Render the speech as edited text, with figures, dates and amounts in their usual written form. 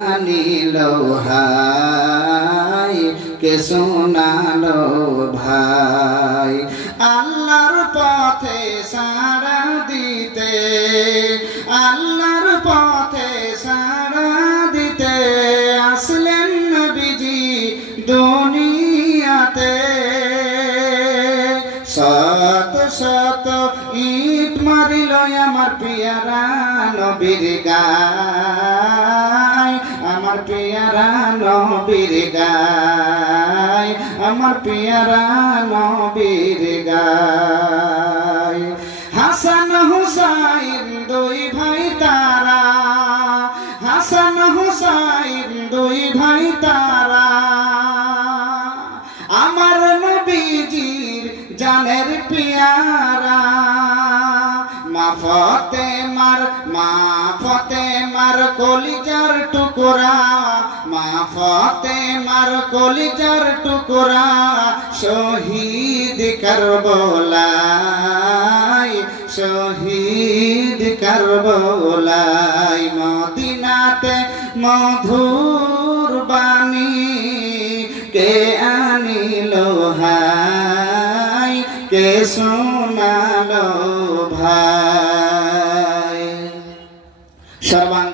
আনিলো হাই কে শোনালো ভাই আল্লাহর পথে সাড়া দিতে আল্লাহর পথে সাড়া দিতে আসলেন নবীজি দুনিয়াতে শত শত ইট মারিল আমার পিয়ারা নবীর গায় আমার পিয়ারা নবীর গায় আমার পিয়ারা নবীর গায় হাসান হুসাইন দুই ভাই তারা হাসান হুসাইন দুই ভাই তারা আমার নবীজির জানের পিয়ারা মা ফতেমার কলিজার টুকরা মা ফতেমার কলিজার টুকরা শহীদ কারবালাই মদিনাতে মধুর বাণী কে আনিলো হাই কে শোনালো ভাই সর্বাঙ্গ